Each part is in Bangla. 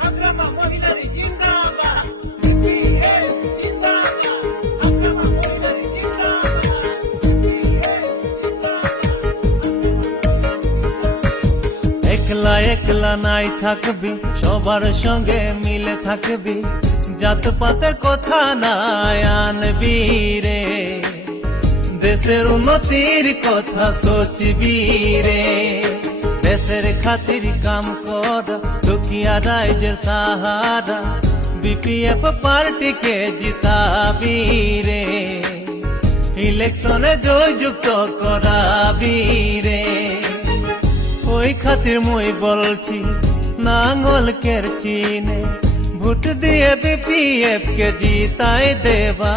হাগ্রামা মহিলারি জিন্দাবাদ, বিপিএফ জিন্দাবাদ, হাগ্রামা মহিলারি জিন্দাবাদ, বিপিএফ জিন্দাবাদ। একলা একলা নাই থাকবি, সবার সঙ্গে মিলে থাকবি, জাত পাতের কথা নাই আনবি রে, দেশের উন্নতির কথা সোচবি রে, দেশের খাতির কাম কর দুঃখিয়া রাইজের সাহারা, বিপিএফ পার্টিকে জিতাবি রে, ইলেকশনে জয়যুক্ত করাবি রে। ওই খাতির মই বলছি নাঙ্গল কেরছি নে, ভোট দিয়ে বিপিএফ কে জিতাই দেবা,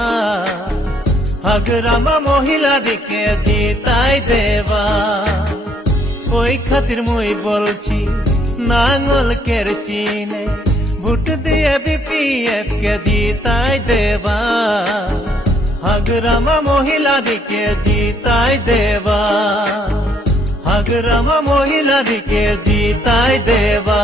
হাগ্রামা মহিলাদিকে জিতাই দেবা। ওই খাতির মই বলছি নাঙ্গল কেরছি নে, ভোট দিয়ে বিপিএফ কে জিতাই দেবা, হাগ্রামা মহিলাদিকে জিতাই দেবা, হাগ্রামা মহিলাদিকে জিতাই দেবা।